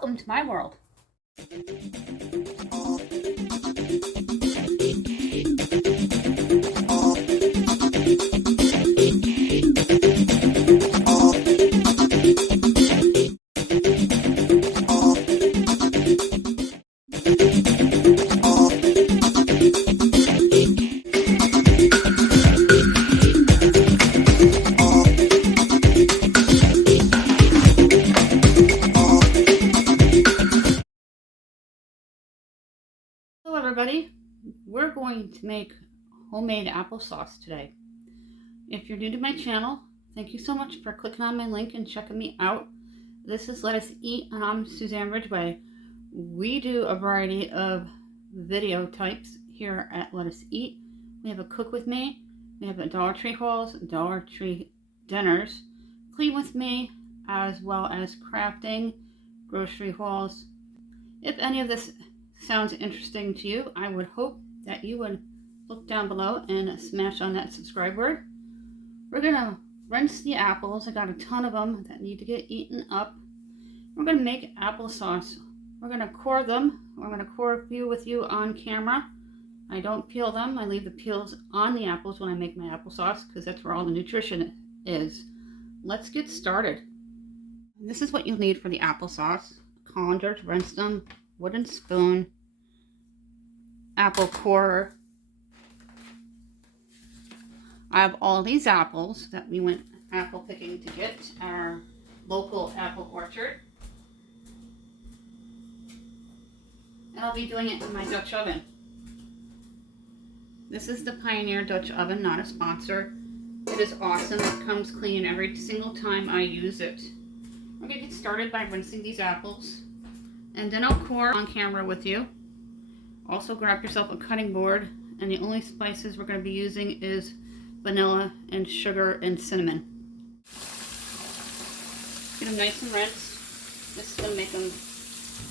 Welcome to my world. Hello everybody, we're going to make homemade applesauce today. If you're new to my channel, thank you so much for clicking on my link and checking me out. This is Let Us Eat and I'm Suzanne Ridgway. We do a variety of video types here at Let Us Eat. We have a cook with me, we have a Dollar Tree hauls, Dollar Tree dinners, clean with me, as well as crafting, grocery hauls. If any of this sounds interesting to you, I would hope that you would look down below and smash on that subscribe word. We're gonna rinse the apples. I got a ton of them that need to get eaten up. We're gonna make applesauce. We're gonna core them. We're gonna core a few with you on camera. I don't peel them. I leave the peels on the apples when I make my applesauce because that's where all the nutrition is. Let's get started. This is what you'll need for the applesauce. Colander to rinse them, wooden spoon, apple corer. I have all these apples that we went apple picking to get at our local apple orchard. And I'll be doing it in my Dutch oven. This is the Pioneer Dutch oven, not a sponsor. It is awesome. It comes clean every single time I use it. We're going to get started by rinsing these apples. And then I'll core on camera with you. Also grab yourself a cutting board, and the only spices we're going to be using is vanilla and sugar and cinnamon. Get them nice and rinsed. This is going to make them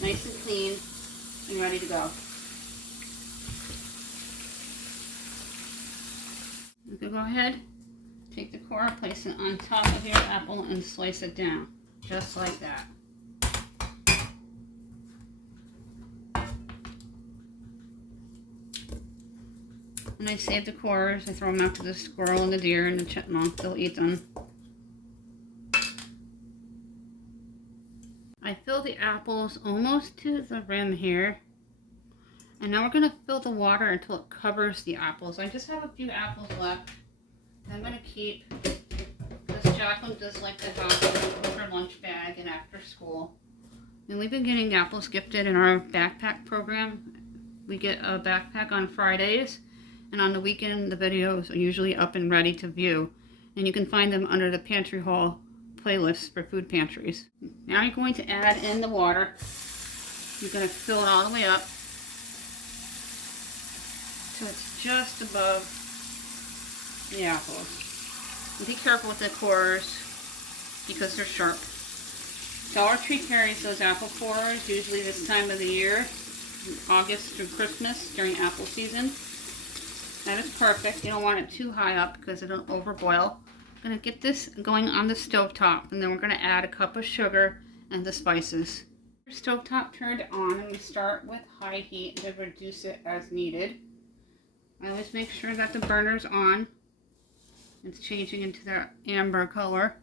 nice and clean and ready to go. You can go ahead, take the core, place it on top of your apple and slice it down, just like that. When I save the cores, I throw them out to the squirrel and the deer and the chipmunk. They'll eat them. I fill the apples almost to the rim here. And now we're going to fill the water until it covers the apples. I just have a few apples left. I'm going to keep, because Jacqueline does like to have them in her lunch bag and after school. And we've been getting apples gifted in our backpack program. We get a backpack on Fridays. And on the weekend, the videos are usually up and ready to view. And you can find them under the Pantry Haul playlist for food pantries. Now you're going to add in the water. You're going to fill it all the way up so it's just above the apples. And be careful with the cores because they're sharp. Dollar Tree carries those apple cores usually this time of the year, August through Christmas during apple season. That is perfect. You don't want it too high up because it'll overboil. I'm going to get this going on the stovetop, and then we're going to add a cup of sugar and the spices. Your stovetop turned on, and we start with high heat to reduce it as needed. I always make sure that the burner's on. It's changing into the amber color.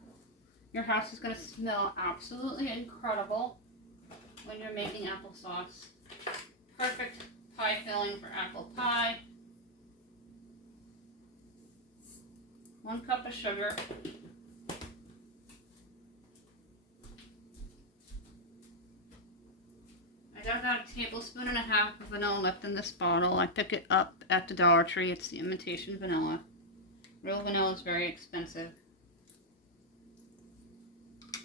Your house is going to smell absolutely incredible when you're making applesauce. Perfect pie filling for apple pie. 1 cup of sugar. I've got a tablespoon and a half of vanilla left in this bottle. I pick it up at the Dollar Tree. It's the imitation vanilla. Real vanilla is very expensive. I'm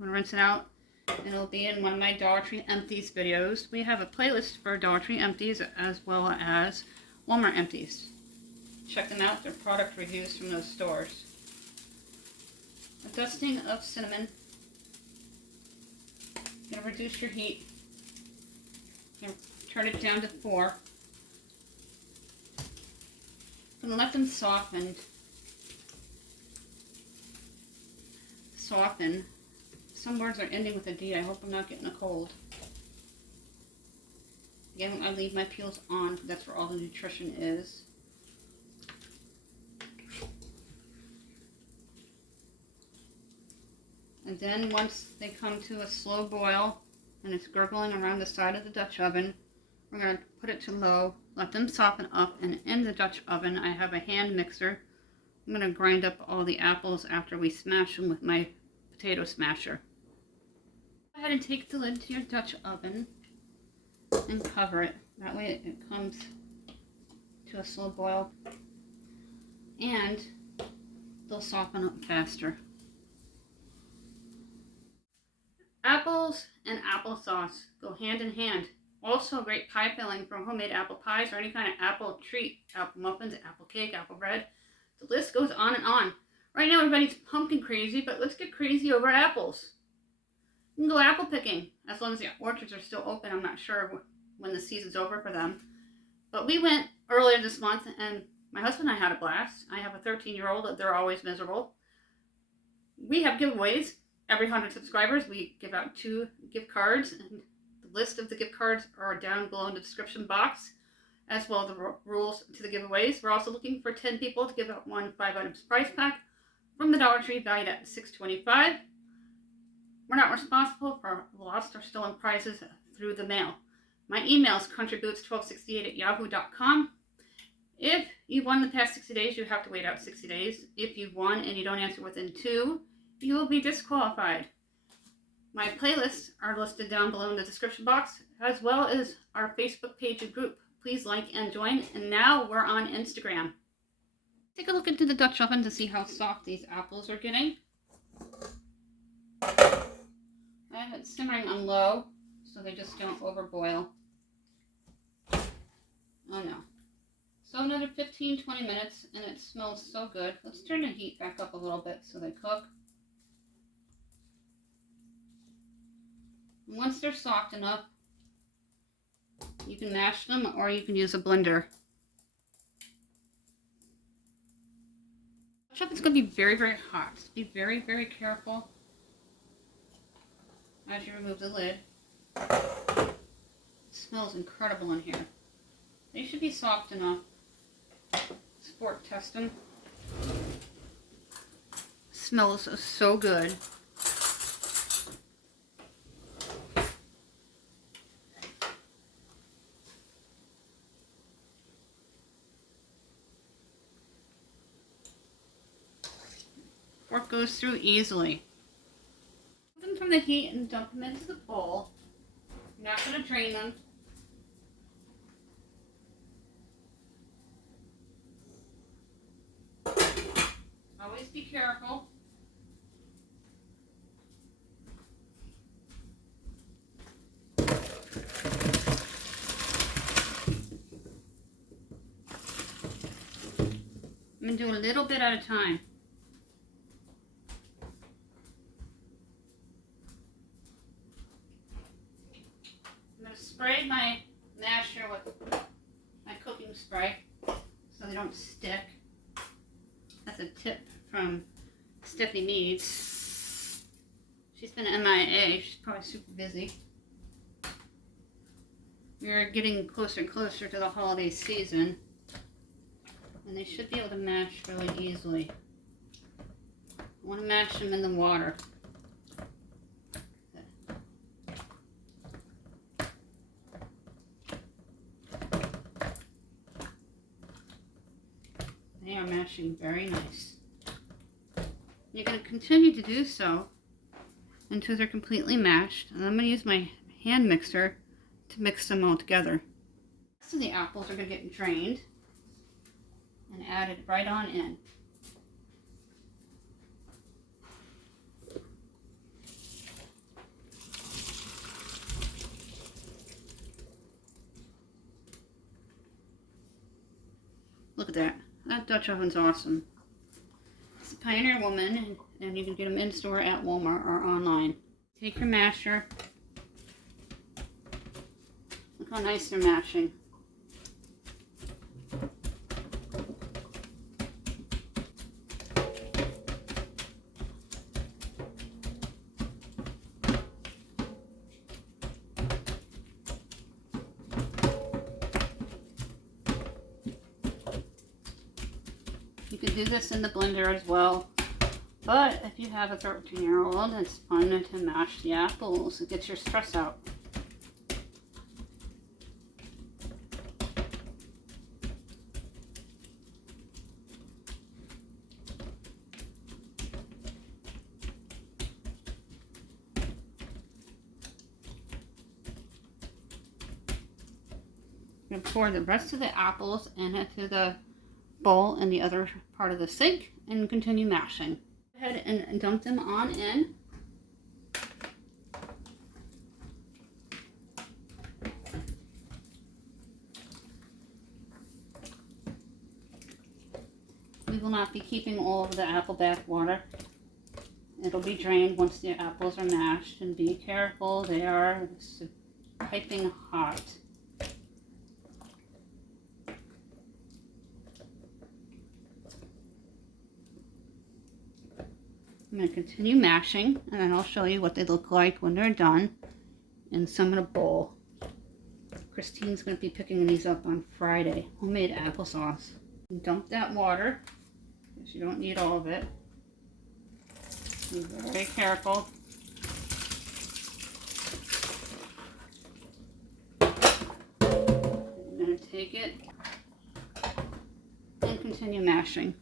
going to rinse it out. It'll be in one of my Dollar Tree Empties videos. We have a playlist for Dollar Tree Empties as well as Walmart Empties. Check them out. They're product reviews from those stores. A dusting of cinnamon. You're going to reduce your heat. You're going to turn it down to 4. I'm going to let them soften Some words are ending with a D. I hope I'm not getting a cold. Again, I leave my peels on. That's where all the nutrition is. And then once they come to a slow boil and it's gurgling around the side of the Dutch oven, we're going to put it to low, let them soften up, and in the Dutch oven I have a hand mixer. I'm going to grind up all the apples after we smash them with my potato smasher. Go ahead and take the lid to your Dutch oven and cover it. That way it comes to a slow boil and they'll soften up faster. Apples and applesauce go hand in hand. Also a great pie filling for homemade apple pies or any kind of apple treat, apple muffins, apple cake, apple bread. The list goes on and on. Right now everybody's pumpkin crazy, but let's get crazy over apples. You can go apple picking as long as the orchards are still open. I'm not sure when the season's over for them. But we went earlier this month and my husband and I had a blast. I have a 13-year-old. They're always miserable. We have giveaways. Every 100 subscribers, we give out 2 gift cards, and the list of the gift cards are down below in the description box, as well as the rules to the giveaways. We're also looking for 10 people to give out one 5-item prize pack from the Dollar Tree valued at $6.25. We're not responsible for lost or stolen prizes through the mail. My email is contributes1268@yahoo.com. If you've won the past 60 days, you have to wait out 60 days. If you've won and you don't answer within 2, you will be disqualified. My playlists are listed down below in the description box, as well as our Facebook page and group. Please like and join. And now we're on Instagram. Take a look into the Dutch oven to see how soft these apples are getting. I have it simmering on low so they just don't overboil. Oh no. So another 15-20 minutes and it smells so good. Let's turn the heat back up a little bit so they cook. Once they're soft enough, you can mash them or you can use a blender. The oven's going to be very, very hot. So be very, very careful as you remove the lid. It smells incredible in here. They should be soft enough. Sport test them. Smells so good. Fork goes through easily. Remove them from the heat and dump them into the bowl. You're not going to drain them. Always be careful. I'm going to do a little bit at a time. I'm going to spray my masher with my cooking spray so they don't stick. That's a tip from Stephanie Meads. She's been MIA. She's probably super busy. We're getting closer and closer to the holiday season. And they should be able to mash really easily. I want to mash them in the water. They are mashing very nice. You're going to continue to do so until they're completely mashed. And I'm going to use my hand mixer to mix them all together. So the apples are going to get drained and added right on in. Look at that. That Dutch oven's awesome. It's a Pioneer Woman, and you can get them in store at Walmart or online. Take your masher. Look how nice they're mashing. do this in the blender as well. But if you have a 13-year-old, it's fun to mash the apples. It gets your stress out. I'm going to pour the rest of the apples into the bowl in the other part of the sink and continue mashing. Go ahead and dump them on in. We will not be keeping all of the apple bath water. It'll be drained once the apples are mashed, and be careful, they are piping hot. I'm going to continue mashing, and then I'll show you what they look like when they're done in some in a bowl. Christine's going to be picking these up on Friday. Homemade applesauce. Dump that water, because you don't need all of it. Be very careful. I'm going to take it and continue mashing.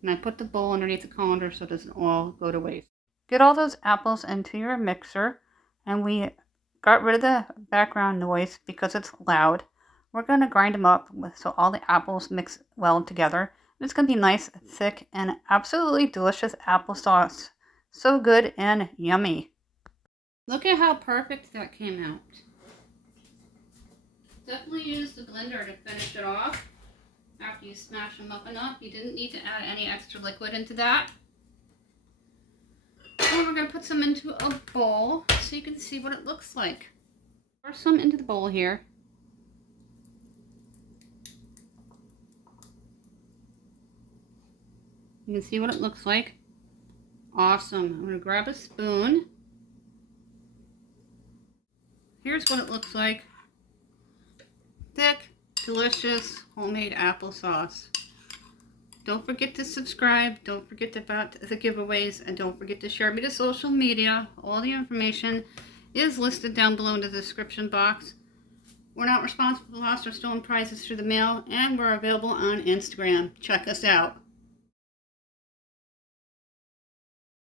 And I put the bowl underneath the colander so it doesn't all go to waste. Get all those apples into your mixer, and we got rid of the background noise because it's loud. We're going to grind them up so all the apples mix well together. It's going to be nice, thick, and absolutely delicious applesauce. So good and yummy. Look at how perfect that came out. Definitely use the blender to finish it off. After you smash them up enough, you didn't need to add any extra liquid into that. And we're going to put some into a bowl so you can see what it looks like. Pour some into the bowl here. You can see what it looks like. Awesome. I'm going to grab a spoon. Here's what it looks like. Thick, delicious homemade applesauce. Don't forget to subscribe. Don't forget about the giveaways, and don't forget to share me to social media. All the information is listed down below in the description box. We're not responsible for lost or stolen prizes through the mail, and we're available on Instagram. Check us out.